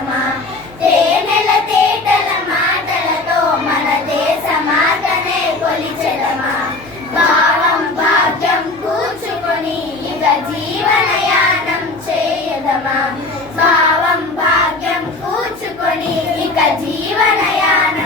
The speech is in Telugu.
కొలిచెదమా తేనెల తేటల మాటలతో మన దేశ మాతనే కొలిచెదమా భావం భాగ్యం కూర్చుకొని ఇక జీవనయానం చేయదమా భావం భాగ్యం కూర్చుకొని ఇక జీవనయానం